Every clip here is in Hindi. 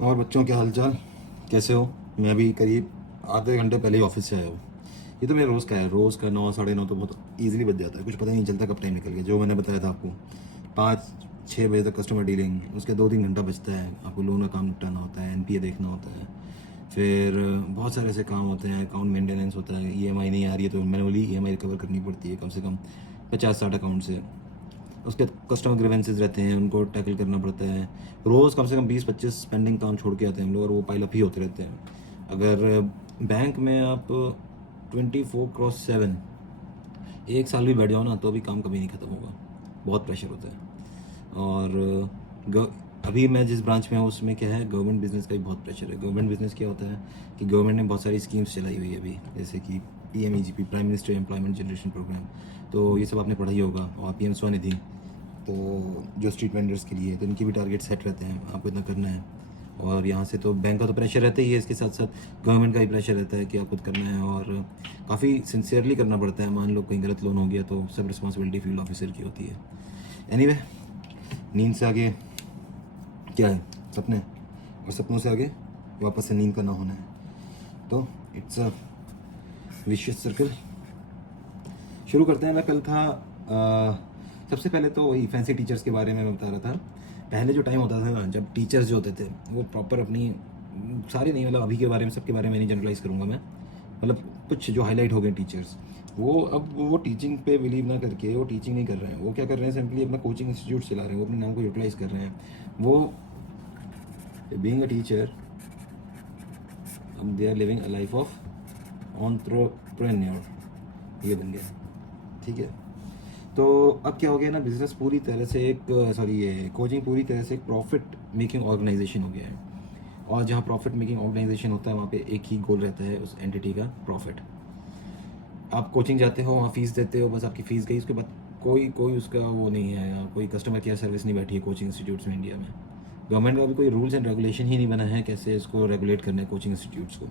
और बच्चों के हालचाल कैसे हो? मैं अभी करीब आधे घंटे पहले ही ऑफिस से आया हूँ। ये तो मेरा रोज़ का है, रोज़ का 9 साढ़े 9 तो बहुत इजीली बच जाता है, कुछ पता ही नहीं चलता कब टाइम निकल गया। जो मैंने बताया था आपको, 5-6 बजे तक कस्टमर डीलिंग, उसके 2-3 घंटा बचता है। आपको लोन का काम निपटाना होता है, एनपीए देखना होता है, फिर बहुत सारे ऐसे काम होते हैं, अकाउंट मेंटेनेंस होता है। ईएमआई नहीं आ रही है तो मैनुअली ईएमआई रिकवर करनी पड़ती है, कम से कम 50-60 अकाउंट से। उसके कस्टमर ग्रीवेंसेस रहते हैं, उनको टैकल करना पड़ता है। रोज़ कम से कम 20-25 पेंडिंग काम छोड़ के आते हैं हम लोग, और वो पाइल अप ही होते रहते हैं। अगर बैंक में आप 24/7 एक साल भी बैठ जाओ ना, तो भी काम कभी नहीं ख़त्म होगा। बहुत प्रेशर होता है। और अभी मैं जिस ब्रांच में हूँ उसमें क्या है, गवर्नमेंट बिजनेस का भी बहुत प्रेशर है। गवर्नमेंट बिजनेस क्या होता है कि गवर्नमेंट ने बहुत सारी स्कीम्स चलाई हुई है अभी, जैसे कि PMEGP, prime minister employment generation programme. तो ये सब आपने पढ़ा ही होगा। और पीएम स्वनिधि, तो जो स्ट्रीट वेंडर्स के लिए, तो इनके भी टारगेट सेट रहते हैं, आपको इतना करना है। और यहाँ से तो बैंक का तो प्रेशर रहता ही है, इसके साथ साथ गवर्नमेंट का भी प्रेशर रहता है कि आपको करना है, और काफ़ी सिंसियरली करना पड़ता है। मान लो कहीं गलत लोन हो गया तो सब रिस्पॉन्सिबिलिटी फील्ड ऑफिसर की होती है। एनीवे, नींद से आगे क्या है? सपने। और सपनों से आगे वापस से नींद का ना होना है। तो इट्स अ विशियस सर्कल। शुरू करते हैं। मैं कल था, सबसे पहले तो वही फैंसी टीचर्स के बारे में मैं बता रहा था। पहले जो टाइम होता था ना, जब टीचर्स जो होते थे वो प्रॉपर अपनी, सारे नहीं मतलब अभी के बारे में, सबके बारे में नहीं जनरलाइज करूँगा मैं, मतलब कुछ जो हाईलाइट हो गए टीचर्स, वो अब वो टीचिंग पे बिलीव ना करके वो टीचिंग नहीं कर रहे हैं। वो क्या कर रहे हैं, सिंपली अपना कोचिंग इंस्टीट्यूट चला रहे हैं, वो अपने नाम को यूटिलाइज कर रहे हैं। वो being a teacher, they are living a life of entrepreneur, ये बन गया। ठीक है। तो अब क्या हो गया ना, बिजनेस पूरी तरह से एक, सॉरी, ये कोचिंग पूरी तरह से एक प्रॉफिट मेकिंग ऑर्गेनाइजेशन हो गया है। और जहाँ प्रॉफिट मेकिंग ऑर्गेनाइजेशन होता है वहाँ पे एक ही गोल रहता है उस एंटिटी का, प्रॉफिट। आप कोचिंग जाते हो, वहाँ फीस देते हो, बस आपकी फ़ीस गई, उसके बाद कोई कोई उसका वो नहीं है, कोई कस्टमर केयर सर्विस नहीं बैठी है कोचिंग इंस्टीट्यूट्स में इंडिया में। गवर्नमेंट का भी कोई रूल्स एंड रेगुलेशन ही नहीं बना है कैसे इसको रेगुलेट करना है कोचिंग इंस्टीट्यूट्स को।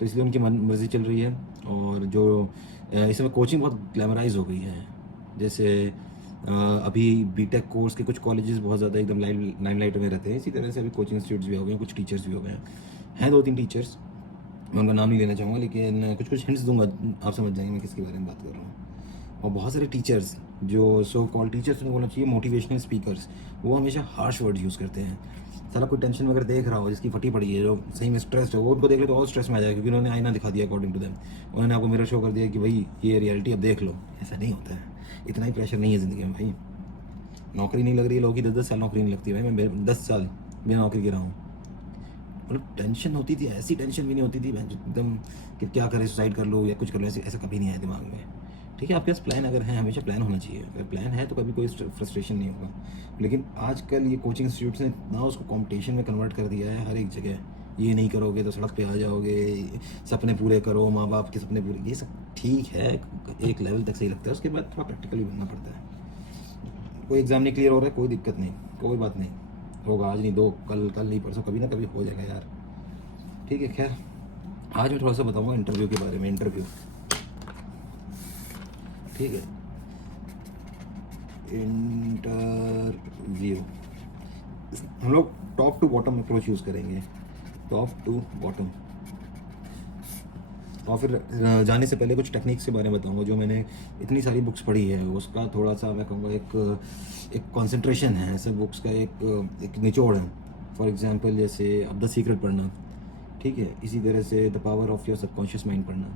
तो इसलिए उनकी मन मर्जी चल रही है। और जो इसमें कोचिंग बहुत ग्लैमराइज हो गई है। जैसे अभी बीटेक कोर्स के कुछ कॉलेजेस बहुत ज़्यादा एकदम लाइमलाइट में रहते हैं, इसी तरह से अभी कोचिंग इंस्टीट्यूट्स भी हो गए हैं, कुछ टीचर्स भी हो गए हैं। 2-3 टीचर्स, मैं उनका नाम नहीं लेना चाहूँगा, लेकिन कुछ कुछ हिंट्स दूंगा, आप समझ जाएंगे मैं किसके बारे में बात कर रहा हूँ। और बहुत सारे टीचर्स, जो सो कॉल टीचर्स नहीं बोलना चाहिए, मोटिवेशनल स्पीकर्स, वो हमेशा हार्श वर्ड यूज़ करते हैं। साला कोई टेंशन वगैरह देख रहा हो, जिसकी फटी पड़ी है, जो सही में स्ट्रेस्ड है, वो उनको देख ले तो और स्ट्रेस में आ जाएगा, क्योंकि उन्होंने आईना दिखा दिया अकॉर्डिंग टू देम। उन्होंने आपको मिरर शो कर दिया कि भाई ये रियलिटी, अब देख लो। ऐसा नहीं होता है, इतना ही प्रेशर नहीं है ज़िंदगी में भाई। नौकरी नहीं लग रही है, लोगों की 10-10 साल नौकरी नहीं लगती भाई। मैं 10 साल बिना नौकरी के रहा हूँ। मतलब टेंशन होती थी, ऐसी टेंशन भी नहीं होती थी एकदम कि क्या करें, सुसाइड कर लो या कुछ कर लो, ऐसे ऐसा कभी नहीं आया दिमाग में। ठीक है, आपके पास प्लान अगर है, हमेशा प्लान होना चाहिए। अगर प्लान है तो कभी कोई फ्रस्ट्रेशन नहीं होगा। लेकिन आजकल ये कोचिंग इंस्टीट्यूट्स ने इतना उसको कंपटीशन में कन्वर्ट कर दिया है हर एक जगह। ये नहीं करोगे तो सड़क पे आ जाओगे, सपने पूरे करो, माँ बाप के सपने पूरे, ये सब ठीक है, एक लेवल तक सही लगता है। उसके बाद थोड़ा प्रैक्टिकली बनना पड़ता है। कोई एग्ज़ाम नहीं क्लियर हो रहा है, कोई दिक्कत नहीं, कोई बात नहीं, होगा आज नहीं, दो कल, कल नहीं परसों, कभी ना कभी हो जाएगा यार। ठीक है, खैर आज मैं थोड़ा सा बताऊंगा इंटरव्यू के बारे में। इंटरव्यू, ठीक है, इंटरव्यू हम लोग top to bottom approach use करेंगे, टॉप टू बॉटम। और फिर जाने से पहले कुछ टेक्निक्स के बारे में बताऊंगा, जो मैंने इतनी सारी बुक्स पढ़ी है उसका थोड़ा सा मैं कहूँगा एक कंसंट्रेशन है सब बुक्स का, एक निचोड़ है। फॉर एग्जांपल जैसे अब द सीक्रेट पढ़ना, ठीक है, इसी तरह से the power of your subconscious mind पढ़ना,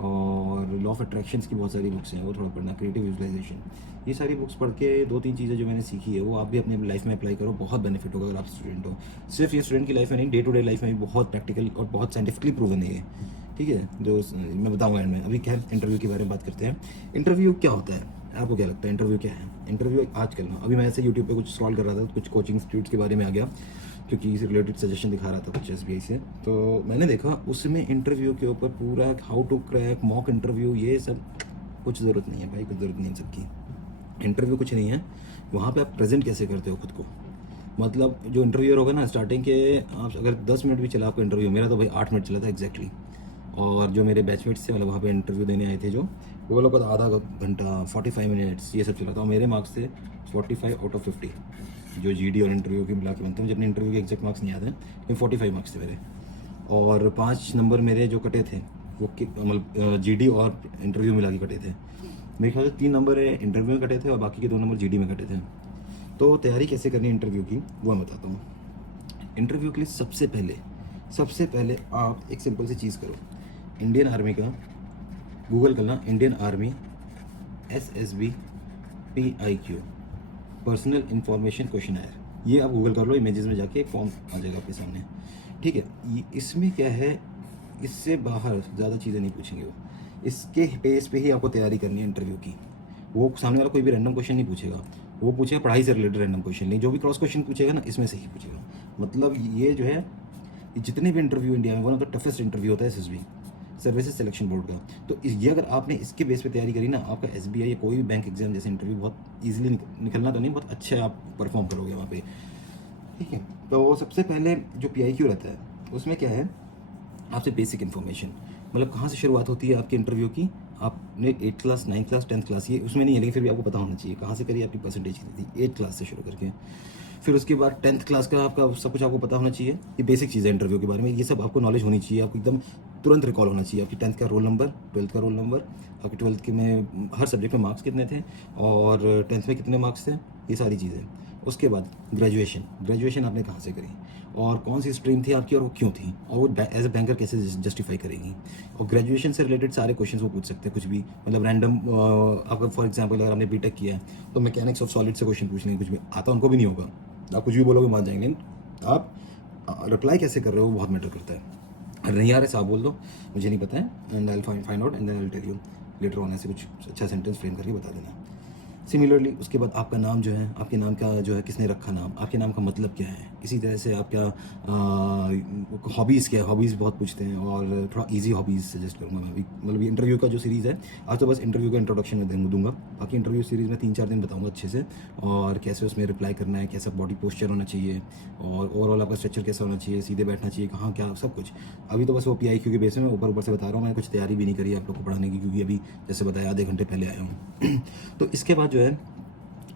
और लॉ ऑफ अट्रैक्शंस की बहुत सारी बुक्स हैं वो थोड़ा पढ़ना, क्रिएटिव विजुअलाइजेशन। ये सारी बुक्स पढ़ के 2-3 चीज़ें जो मैंने सीखी है वो आप भी अपने लाइफ में अप्लाई करो, बहुत बेनिफिट होगा अगर आप स्टूडेंट हो। सिर्फ ये स्टूडेंट की लाइफ में नहीं, डे टू डे लाइफ में भी बहुत प्रैक्टिकल और बहुत साइंटिफिकली प्रूवन है ये। ठीक है, जो मैं बताऊँगा एंड में। अभी खैर इंटरव्यू के बारे में बात करते हैं। इंटरव्यू क्या होता है, आपको क्या लगता है इंटरव्यू क्या है? इंटरव्यू आजकल, अभी मैं ऐसे यूट्यूब पे कुछ स्क्रॉल कर रहा था, कुछ कोचिंग इंस्टीट्यूट्स के बारे में आ गया, क्योंकि इससे रिलेटेड सजेशन दिखा रहा था कुछ एसबीआई से, तो मैंने देखा उसमें इंटरव्यू के ऊपर पूरा how to crack mock interview, ये सब कुछ ज़रूरत नहीं है भाई, कुछ ज़रूरत नहीं है सबकी। इंटरव्यू कुछ नहीं है, वहाँ पे आप प्रेजेंट कैसे करते हो खुद को। मतलब जो इंटरव्यूअर होगा ना, स्टार्टिंग के आप अगर 10 मिनट भी चला आपको इंटरव्यू, मेरा तो भाई 8 मिनट चला था एग्जैक्टली। और जो मेरे बैचमेट्स थे, मतलब वहाँ पे इंटरव्यू देने आए थे जो, वो लोग का आधा घंटा 45 मिनट्स ये सब चला था, और मेरे मार्क्स थे 45 आउट ऑफ 50। जो जीडी और इंटरव्यू की मिला के बनते हैं। मुझे अपने इंटरव्यू के एग्जैक्ट मार्क्स नहीं याद हैं, लेकिन 45 मार्क्स थे मेरे। और 5 नंबर मेरे जो कटे थे वो मतलब जीडी और इंटरव्यू मिला के कटे थे। मेरे ख्याल से 3 नंबर इंटरव्यू में कटे थे और बाकी के 2 नंबर जीडी में कटे थे। तो तैयारी कैसे करनी है इंटरव्यू की वो मैं बताता हूँ। इंटरव्यू के लिए सबसे पहले आप एक सिंपल सी चीज़ करो। इंडियन आर्मी का गूगल करना, Indian army SSB PIQ personal information questionnaire. ये आप गूगल कर लो, इमेजेस में जाके एक फॉर्म आ जाएगा आपके सामने, ठीक है। इसमें क्या है, इससे बाहर ज़्यादा चीज़ें नहीं पूछेंगे वो। इसके बेस पे ही आपको तैयारी करनी है इंटरव्यू की। वो सामने वाला कोई भी रैंडम क्वेश्चन नहीं पूछेगा, वो पूछेगा पढ़ाई से रिलेटेड रैंडम क्वेश्चन नहीं। जो भी क्रॉस क्वेश्चन पूछेगा ना, इसमें से ही पूछेगा। मतलब ये जो है, ये जितने भी इंटरव्यू इंडिया में, one of the toughest interview होता है SSB, सर्विसेज सिलेक्शन बोर्ड का। तो ये अगर आपने इसके बेस पे तैयारी करी ना, आपका SBI या कोई भी बैंक एग्जाम जैसे इंटरव्यू बहुत ईजिली निकलना तो नहीं, बहुत अच्छे आप परफॉर्म करोगे वहाँ पे, ठीक है। तो सबसे पहले जो PIQ रहता है उसमें क्या है, आपसे बेसिक इन्फॉर्मेशन, मतलब कहाँ से शुरुआत होती है आपके इंटरव्यू की। आपने 8th class, 9th class, 10th class, ये उसमें नहीं है, लेकिन फिर भी आपको पता होना चाहिए कहाँ से करिए, आपकी परसेंटेज कितनी थी 8th क्लास से शुरू करके। फिर उसके बाद 10th क्लास का आपका सब कुछ आपको पता होना चाहिए। ये बेसिक चीज़ है इंटरव्यू के बारे में, ये सब आपको नॉलेज होनी चाहिए, आपको एकदम तुरंत रिकॉल होना चाहिए। आपकी 10th का रोल नंबर, 12th का रोल नंबर, आपके 12th के में हर सब्जेक्ट में मार्क्स कितने थे और 10th में कितने मार्क्स थे, ये सारी चीज़ें। उसके बाद ग्रेजुएशन आपने कहाँ से करी और कौन सी स्ट्रीम थी आपकी और वो क्यों थी, और वो एज ए बैंकर कैसे जस्टिफाई करेगी। और ग्रेजुएशन से रिलेटेड सारे क्वेश्चंस वो पूछ सकते हैं, कुछ भी, मतलब रैंडम। आपका फॉर एग्जांपल अगर आपने बीटेक किया है तो मैकेनिक्स ऑफ सॉलिड से क्वेश्चन पूछ लेंगे, कुछ भी आता उनको भी नहीं होगा, आप कुछ भी बोलोगे मान जाएंगे। आप रिप्लाई कैसे कर रहे हो वो बहुत मैटर करता है। अगर नहीं आ रहे साहब बोल दो मुझे नहीं पता है, and I will find out and then I will tell you later on. ऐसे कुछ अच्छा सेंटेंस फ्रेम करके बता देना। सिमिलरली उसके बाद आपका नाम जो है, आपके नाम का जो है किसने रखा नाम, आपके नाम का मतलब क्या है। इसी तरह से आपका हॉबीज़ क्या है, हॉबीज़ बहुत पूछते हैं, और थोड़ा इजी हॉबीज़ सजेस्ट करूँगा मैं अभी। मतलब ये इंटरव्यू का जो सीरीज़ है, आज तो बस इंटरव्यू का इंट्रोडक्शन में दूंगा, बाकी इंटरव्यू सीरीज़ में 3-4 दिन बताऊँगा अच्छे से, और कैसे उसमें रिप्लाई करना है, कैसा बॉडी पोस्चर होना चाहिए, और ओवरऑल आपका स्ट्रक्चर कैसा होना चाहिए, सीधे बैठना चाहिए, कहाँ क्या, सब कुछ। अभी तो बस वो PIQ के बेस में ऊपर से बता रहा हूँ, मैंने कुछ तैयारी भी नहीं करी आप लोग को पढ़ाने की, क्योंकि अभी जैसे बताया आधे घंटे पहले आया हूँ। तो इसके बाद जो है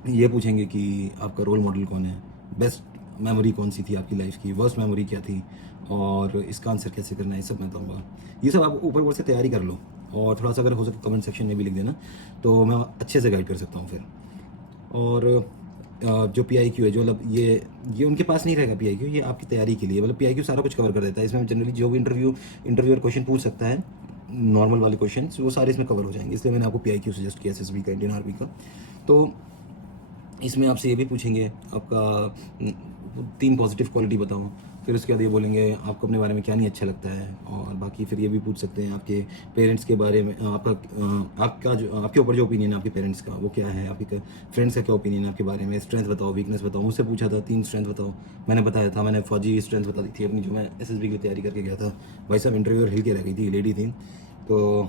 ये पूछेंगे कि आपका रोल मॉडल कौन है, बेस्ट मेमोरी कौन सी थी आपकी लाइफ की, वर्स्ट मेमोरी क्या थी, और इसका आंसर कैसे करना है, ये सब मैं बताऊँगा। ये सब आप ऊपर से तैयारी कर लो, और थोड़ा सा अगर हो सके कमेंट सेक्शन में भी लिख देना, तो मैं अच्छे से गाइड कर सकता हूँ फिर। और जो PIQ है, जो मतलब ये उनके पास नहीं रहेगा PIQ, ये आपकी तैयारी के लिए, मतलब PIQ सारा कुछ कवर कर देता है। इसमें जनरली जो भी इंटरव्यूअर क्वेश्चन पूछ सकता है, नॉर्मल वाले क्वेश्चन वो सारे इसमें कवर हो जाएंगे, इसलिए मैंने आपको PIQ सजेस्ट किया SSB का, इंडियन आर्मी का। तो इसमें आपसे ये भी पूछेंगे आपका 3 पॉजिटिव क्वालिटी बताओ, फिर उसके बाद ये बोलेंगे आपको अपने बारे में क्या नहीं अच्छा लगता है, और बाकी फिर ये भी पूछ सकते हैं आपके पेरेंट्स के बारे में, आपका जो आपके ऊपर जो ओपिनियन है आपके पेरेंट्स का वो क्या है, आपके फ्रेंड्स का क्या ओपिनियन है आपके बारे में, स्ट्रेंथ बताओ, वीकनेस बताओ। मुझसे पूछा था 3 स्ट्रेंथ बताओ, मैंने बताया था, मैंने फौजी स्ट्रेंथ बता दी थी अपनी, जो मैं SSB की तैयारी करके गया था। भाई साहब इंटरव्यूअर हिल के रह गई थी, लेडी थी, तो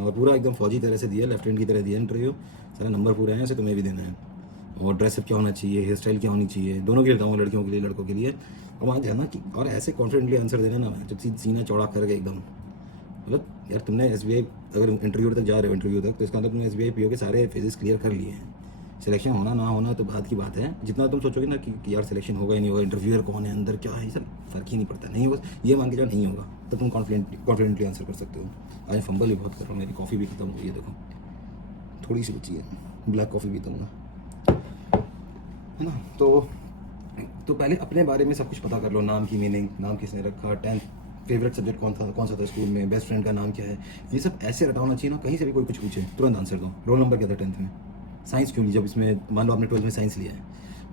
और पूरा एकदम फौजी तरह से दिया, लेफ्टिनेंट की तरह दिया इंटरव्यू, सारे नंबर पूरे हैं, ऐसे तुम्हें भी देना है। और ड्रेसअप क्या होना चाहिए, हेयर स्टाइल क्या होनी चाहिए, दोनों के लिए बताऊँ, लड़कियों के लिए लड़कों के लिए। और वहाँ जाना कि और ऐसे कॉन्फिडेंटली आंसर देना ना, जब सीना चौड़ा करके एकदम, मतलब यार तुमने SBI अगर इंटरव्यू तक जा रहे हो, इंटरव्यू तक, तो इसका मतलब तुमने SBI PO के सारे फेजेस क्लियर कर लिए हैं। सिलेक्शन होना ना होना तो बात की बात है, जितना तुम सोचोगे ना कि यार सिलेक्शन होगा ही नहीं होगा, इंटरव्यूअर कौन है, अंदर क्या है, ये सब फर्क ही नहीं पड़ता। नहीं होगा ये मान के जाओ नहीं होगा, तो तुम कॉन्फिडेंटली आंसर कर सकते हो। आज फंबल भी बहुत कर रहा हूँ, मेरी कॉफ़ी भी खत्म हो गई है, देखो थोड़ी सी बची है, ब्लैक कॉफ़ी पीता हूँ है ना। तो पहले अपने बारे में सब कुछ पता कर लो, नाम की मीनिंग, नाम किसने रखा, 10th फेवरेट सब्जेक्ट कौन सा था स्कूल में, बेस्ट फ्रेंड का नाम क्या है, ये सब ऐसे रटा होना चाहिए ना, कहीं से भी कोई कुछ पूछे तुरंत आंसर दो। रोल नंबर क्या था 10th में, साइंस क्यों ली, जब इसमें मान लो आपने 12th में साइंस लिया है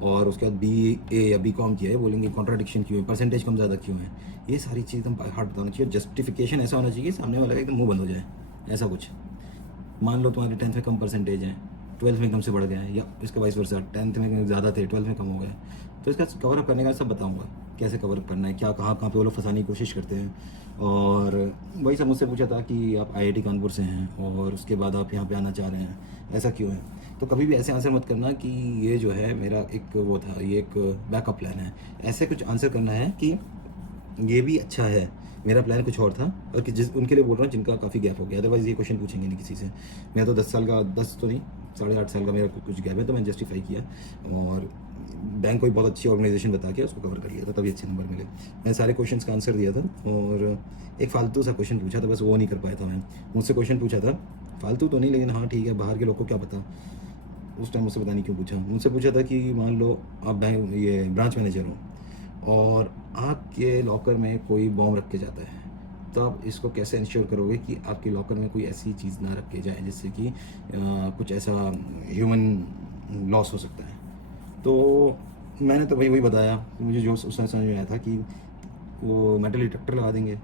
और उसके बाद BA या BCom किया है, बोलेंगे कॉन्ट्राडिक्शन क्यों है, परसेंटेज कम ज़्यादा क्यों है, ये सारी चीज़ एकदम बाय हार्ट बताना चाहिए। जस्टिफिकेशन ऐसा होना चाहिए सामने वाला का एकदम मुंह बंद हो जाए, ऐसा कुछ। मान लो तुम्हारे 10th में कम परसेंटेज है, 12th में एकदम से बढ़ गया है, या इसका वाइस वर्सा, 10th में ज़्यादा थे 12th में कम हो गए, तो इसका कवर अप करने का सब बताऊंगा, कैसे कवर अप करना है, क्या कहाँ पे वो लोग फंसाने की कोशिश करते हैं। और वही सब मुझसे पूछा था कि आप IIT कानपुर से हैं और उसके बाद आप यहाँ पे आना चाह रहे हैं, ऐसा क्यों है। तो कभी भी ऐसे आंसर मत करना कि ये जो है मेरा एक वो था, ये एक बैकअप प्लान है। ऐसे कुछ आंसर करना है कि ये भी अच्छा है, मेरा प्लान कुछ और था, और कि जिस उनके लिए बोल रहा हूँ जिनका काफ़ी गैप हो गया, अदरवाइज़ ये क्वेश्चन पूछेंगे नहीं किसी से। मैं तो 10 साल का, 10 तो नहीं 8.5 साल का मेरा कुछ गैप है, तो मैंने जस्टिफाई किया। और बैंक कोई बहुत अच्छी ऑर्गेनाइजेशन बता के उसको कवर कर लिया था, तभी अच्छे नंबर मिले। मैंने सारे क्वेश्चंस का आंसर दिया था, और एक फालतू सा क्वेश्चन पूछा था, बस वो नहीं कर पाया था मैं। मुझसे क्वेश्चन पूछा था, फालतू तो नहीं, लेकिन हाँ ठीक है, बाहर के लोग को क्या पता, उस टाइम मुझसे पता नहीं क्यों पूछा। मुझसे पूछा था कि मान लो आप बैंक ये ब्रांच मैनेजर हो और आपके लॉकर में कोई बॉम्ब रख के जाता है, तो आप इसको कैसे इंश्योर करोगे कि आपके लॉकर में कोई ऐसी चीज़ ना रख के जाए जिससे कि कुछ ऐसा ह्यूमन लॉस हो सकता है। तो मैंने तो वही बताया, मुझे जो उस समय समझ में आया था कि वो मेटल डिटेक्टर लगा देंगे।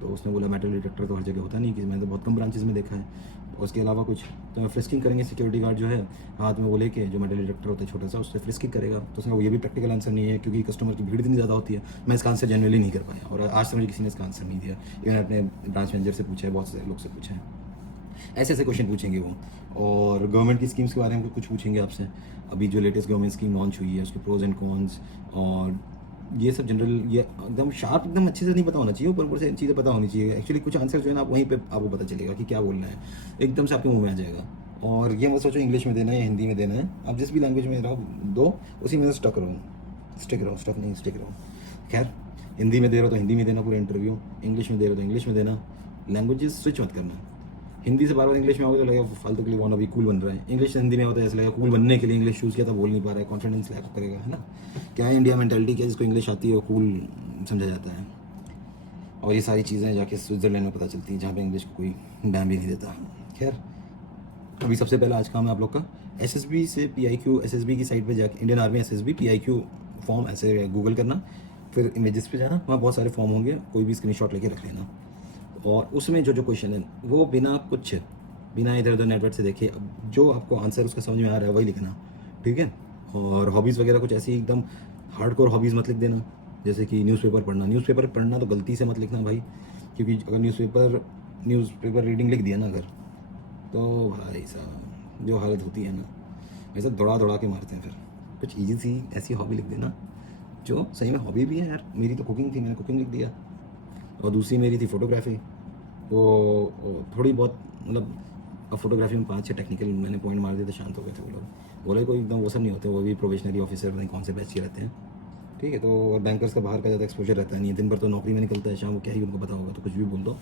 तो उसने बोला मेटल डिटेक्टर तो हर जगह होता नहीं, कि मैंने तो बहुत कम ब्रांचेस में देखा है, और उसके अलावा कुछ तो मैं फ्रिस्किंग करेंगे, सिक्योरिटी गार्ड जो है हाथ में वो लेके जो मेटल डिटेक्टर होता है छोटा सा, उससे फ्रिस्किंग करेगा। तो उसने वो ये भी प्रैक्टिकल आंसर नहीं है, क्योंकि कस्टमर की भीड़ इतनी ज़्यादा होती है। मैं इसका आंसर जनरली नहीं कर पाया, और आज तक मुझे किसी ने इसका आंसर नहीं दिया। इवन अपने ब्रांच मैनेजर से पूछा है, बहुत सारे लोग से पूछा है, ऐसे ऐसे क्वेश्चन पूछेंगे वो। और गवर्नमेंट की स्कीम्स के बारे में कुछ पूछेंगे आपसे, अभी जो लेटेस्ट गवर्नमेंट स्कीम लॉन्च हुई है उसके प्रोज एंड कॉन्स, और ये सब जनरल, ये एकदम शार्प, एकदम अच्छे से नहीं पता होना चाहिए, ऊपर से चीज़ें पता होनी चाहिए। एक्चुअली कुछ आंसर जो है ना, आप वहीं पे आपको पता चलेगा कि क्या बोलना है, एकदम से आपके मुंह में आ जाएगा। और ये मत सोचो इंग्लिश में देना है या हिंदी में देना है, आप जिस भी लैंग्वेज में रहो दो, उसी में स्टक रहो, स्टक नहीं स्टिक रहो। खैर, हिंदी में दे रहे हो तो हिंदी में देना पूरा इंटरव्यू, इंग्लिश में दे रहे हो तो इंग्लिश में देना, लैंग्वेजेस स्विच मत करना। हिंदी से बार बार इंग्लिश में आओगे तो लगेगा फालतू के लिए वाना भी कूल बन रहा है, इंग्लिश से हिंदी में होता है ऐसा लगेगा कूल बनने के लिए इंग्लिश यूज़ किया था, बोल नहीं पा रहा है, कॉन्फिडेंस लैक करेगा, है ना। क्या है इंडिया मेंटालिटी, क्या जिसको इंग्लिश आती है वो कूल समझा जाता है। और ये सारी चीज़ें जाके स्विट्ज़रलैंड में पता चलती हैं, जहाँ पे इंग्लिश को कोई डैम भी नहीं देता। खैर, अभी सबसे पहला आज काम है आप लोग का एसएसबी से पीआईक्यू, एसएसबी की साइट पे जाके Indian army SSB PIQ form ऐसे गूगल करना, फिर इमेजेस पे जाना, वहाँ बहुत सारे फॉर्म होंगे, कोई भी स्क्रीनशॉट लेके रख लेना, और उसमें जो जो क्वेश्चन है वो बिना इधर उधर नेटवर्क से देखे जो आपको आंसर उसका समझ में आ रहा है वही लिखना, ठीक है। और हॉबीज़ वगैरह कुछ ऐसी एकदम हार्डकोर हॉबीज़ मत लिख देना, जैसे कि न्यूज़पेपर पढ़ना तो गलती से मत लिखना भाई, क्योंकि अगर न्यूज़पेपर रीडिंग लिख दिया ना अगर, तो भाई साहब जो हालत होती है ना, वैसा दौड़ा के मारते हैं। फिर कुछ ईजी सी ऐसी हॉबी लिख देना जो सही में हॉबी भी है यार। मेरी तो कुकिंग थी, मैंने कुकिंग लिख दिया, और दूसरी मेरी थी फोटोग्राफी, वो थोड़ी बहुत मतलब, अब फोटोग्राफी में 5-6 टेक्निकल मैंने पॉइंट मार दिए तो शांत हो गए थे वो लोग, बोले कोई एकदम वो सब नहीं होते, वो भी प्रोबेशनरी ऑफिसर नहीं कौन से बैच के रहते हैं, ठीक है। तो और बैंकर्स का बाहर का ज़्यादा एक्सपोजर रहता है नहीं, दिन भर तो नौकरी में निकलता है, शाम को क्या ही उनको पता होगा, तो कुछ भी बोल दो।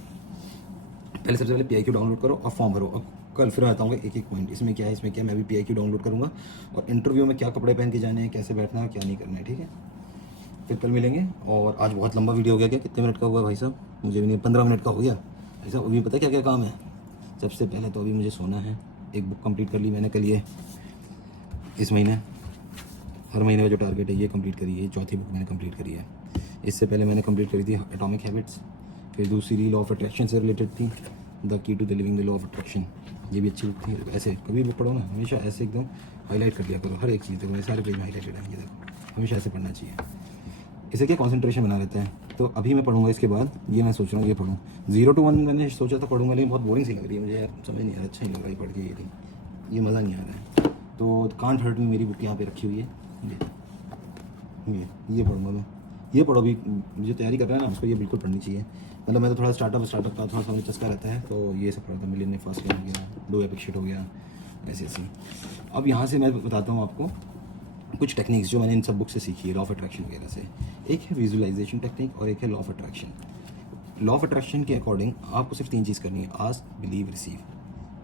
पहले सबसे पहले पीआईक्यू डाउनलोड करो और फॉर्म भरो। अब कल फिर मैं बताऊँगा एक पॉइंट, इसमें क्या है, मैं भी पीआईक्यू डाउनलोड करूँगा, और इंटरव्यू में क्या कपड़े पहन के जाने हैं, कैसे बैठना है, क्या नहीं करना है, ठीक है। फिर कल मिलेंगे। और आज बहुत लंबा वीडियो हो गया, क्या कितने मिनट का हुआ भाई साहब, मुझे भी नहीं, 15 मिनट का हो गया भाई साहब। अभी पता है क्या क्या काम है, सबसे पहले तो अभी मुझे सोना है। एक बुक कंप्लीट कर ली मैंने कल, ये इस महीने, हर महीने का जो टारगेट है ये कंप्लीट करी है, चौथी बुक मैंने कंप्लीट करी है। इससे पहले मैंने कंप्लीट करी थी एटॉमिक हैबिट्स, फिर दूसरी लॉ ऑफ अट्रैक्शन से रिलेटेड थी, the key to the living the law of attraction, ये भी अच्छी बुक थी। ऐसे कभी बुक पढ़ो ना, हमेशा ऐसे एकदम हाईलाइट कर दिया करो हर एक चीज़, देखो सारे पेज में हाईलाइटेड है, ये देखो हमेशा ऐसे पढ़ना चाहिए, इसे क्या कंसंट्रेशन बना रहता है। तो अभी मैं पढ़ूंगा इसके बाद, ये मैं सोच रहा हूँ ये पढ़ूँ 0 to 1, मैंने सोचा था पढ़ूंगा, लेकिन बहुत बोरिंग सी लग रही है मुझे यार, समझ नहीं आ रहा, अच्छा नहीं लग रहा है पढ़ के, ये मज़ा नहीं आ रहा है। तो कांट हर्ट में मेरी बुक यहाँ पे रखी हुई है, ये पढ़ूंगा मैं, ये पढ़ो भी, मुझे तैयारी कर रहा है ना उसको, ये बिल्कुल पढ़नी चाहिए। मतलब मैं तो थोड़ा स्टार्टअप का थोड़ा सा मुझे चस्का रहता है, तो ये सब पढ़ता, मिलियन फास्ट हो गया, डू एपिक शिट हो गया, ऐसे। अब यहाँ से मैं बताता हूँ आपको कुछ टेक्निक्स जो मैंने इन सब बुक से सीखी है, लॉ ऑफ अट्रैक्शन वगैरह से। एक है विजुअलाइजेशन टेक्निक और एक है law of attraction. Law of attraction के अकॉर्डिंग आपको सिर्फ 3 चीज़ करनी है, आस्क, बिलीव, रिसीव,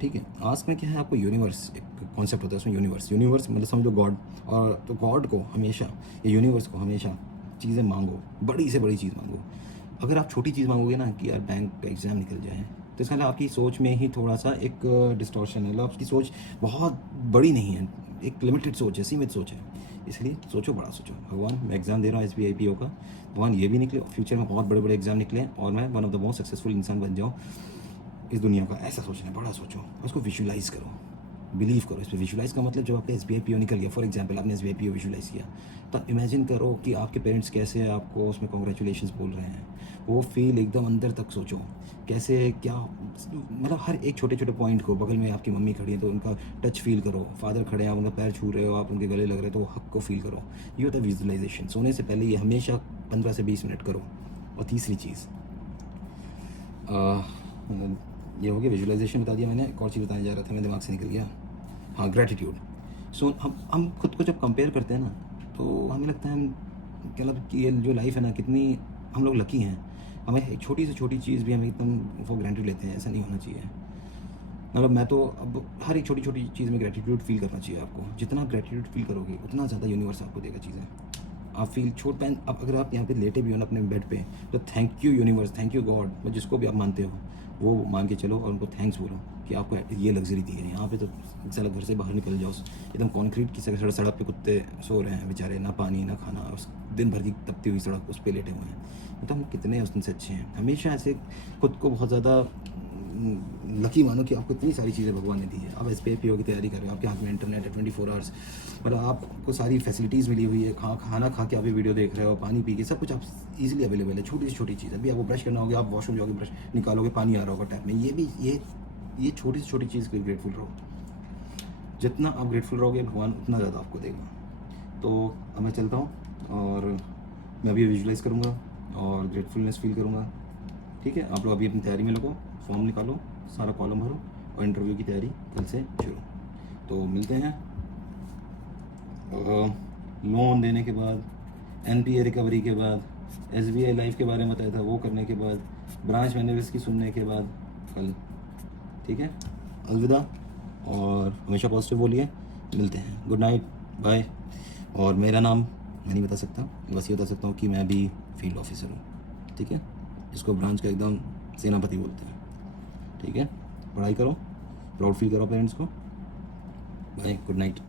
ठीक है। आस्क में क्या है, आपको यूनिवर्स एक कॉन्सेप्ट होता है, उसमें यूनिवर्स मतलब समझ लो गॉड, और तो गॉड को हमेशा, या यूनिवर्स को हमेशा चीज़ें मांगो, बड़ी से बड़ी चीज़ मांगो। अगर आप छोटी चीज़ मांगोगे ना कि यार बैंक का एग्ज़ाम निकल जाए, तो इसका मतलब आपकी सोच में ही थोड़ा सा एक डिस्टॉर्शन है, मतलब आपकी सोच बहुत बड़ी नहीं है, एक लिमिटेड सोच है, सीमित सोच है। इसलिए सोचो, बड़ा सोचो। भगवान मैं एग्ज़ाम दे रहा हूँ SBI PO का, भगवान ये भी निकले, फ्यूचर में बहुत बड़े बड़े एग्ज़ाम निकले और मैं one of the most successful इंसान बन जाऊँ इस दुनिया का। ऐसा सोचना है, बड़ा सोचो, उसको विजुलाइज़ करो, बिलीव करो इस पर। विजुलाइज का मतलब जब आपका SBI PO निकल गया, फॉर एग्जांपल आपने SBI PO विजुलाइज किया, तो इमेजिन करो कि आपके पेरेंट्स कैसे आपको उसमें कॉन्ग्रेचुलेशंस बोल रहे हैं, वो फील एकदम अंदर तक सोचो, कैसे क्या, मतलब हर एक छोटे छोटे पॉइंट को, बगल में आपकी मम्मी खड़ी है तो उनका टच फील करो, फादर खड़े हैं आप उनका पैर छू रहे हो, आप उनके गले लग रहे हो तो वो हक को फील करो। ये होता है विजुलाइजेशन। सोने से पहले ये हमेशा 15 से 20 मिनट करो। और तीसरी चीज़ ये हो गया, विजुलाइजेशन बता दिया मैंने, एक और चीज़ बताने जा रहा था, मेरे दिमाग से निकल गया, हाँ, ग्रैटिट्यूड। सो हम खुद को जब कंपेयर करते हैं ना, तो हमें लगता है हम मतलब कि ये जो लाइफ है ना, कितनी हम लोग लकी हैं। हमें एक छोटी से छोटी चीज़ भी हम एकदम फॉर ग्रांटेड लेते हैं, ऐसा नहीं होना चाहिए। मतलब मैं तो अब हर एक छोटी छोटी चीज़ में ग्रेटिट्यूड फील करना चाहिए आपको। जितना ग्रेटिट्यूड फील करोगे उतना ज़्यादा यूनिवर्स आपको देगा चीज़ें। आप फील छोट पैन, अब अगर आप यहाँ पे लेटे भी हो ना अपने बेड पे, तो thank you universe, thank you God, मतलब जिसको भी आप मानते हो वो मान के चलो और उनको थैंक्स बोलो कि आपको ये लग्जरी दी है। यहाँ पे तो साला घर से बाहर निकल जाओ, एकदम कंक्रीट की सड़क सड़क पे कुत्ते सो रहे हैं बेचारे, ना पानी ना खाना, उस दिन भर की तपती हुई सड़क उस पर लेटे हुए हैं। मतलब हम कितने उनसे अच्छे हैं। हमेशा ऐसे खुद को बहुत ज़्यादा लकी मानो कि आपको इतनी सारी चीज़ें भगवान ने दी है। आप SPFPO की तैयारी कर रहे हो, आपके हाथ में इंटरनेट है 24 आवर्स, मतलब आपको सारी फैसिलिटीज़ मिली हुई है। खाना खा के आप ये वीडियो देख रहे हो, पानी पी के सब कुछ आप इजीली अवेलेबल है। छोटी से छोटी चीज़, अभी आपको ब्रश करना होगा, आप वॉशरूम जाओगे, ब्रश निकालोगे, पानी आ रहा होगा टैप में। ये भी ये छोटी से छोटी चीज़ के लिए ग्रेटफुल रहो। जितना आप ग्रेटफुल रहोगे भगवान उतना ज़्यादा आपको देगा। तो अब मैं चलता हूँ और मैं अभी विजुलाइज़ करूँगा और ग्रेटफुलनेस फील करूँगा। ठीक है, आप लोग अभी अपनी तैयारी में लगो, फॉर्म निकालो, सारा कॉलम भरो और इंटरव्यू की तैयारी कल से शुरू। तो मिलते हैं। लोन देने के बाद, NPA रिकवरी के बाद, SBI लाइफ के बारे में बताया था वो करने के बाद, ब्रांच मैनेजर्स की सुनने के बाद कल। ठीक है, अलविदा और हमेशा पॉजिटिव बोलिए। मिलते हैं, गुड नाइट, बाय। और मेरा नाम मैं नहीं बता सकता, बस ये बता सकता हूँ कि मैं अभी फील्ड ऑफिसर हूँ। ठीक है, इसको ब्रांच का एकदम सेनापति बोलते हैं। ठीक है, पढ़ाई करो, प्राउड फील करो पेरेंट्स को। Bye, good night.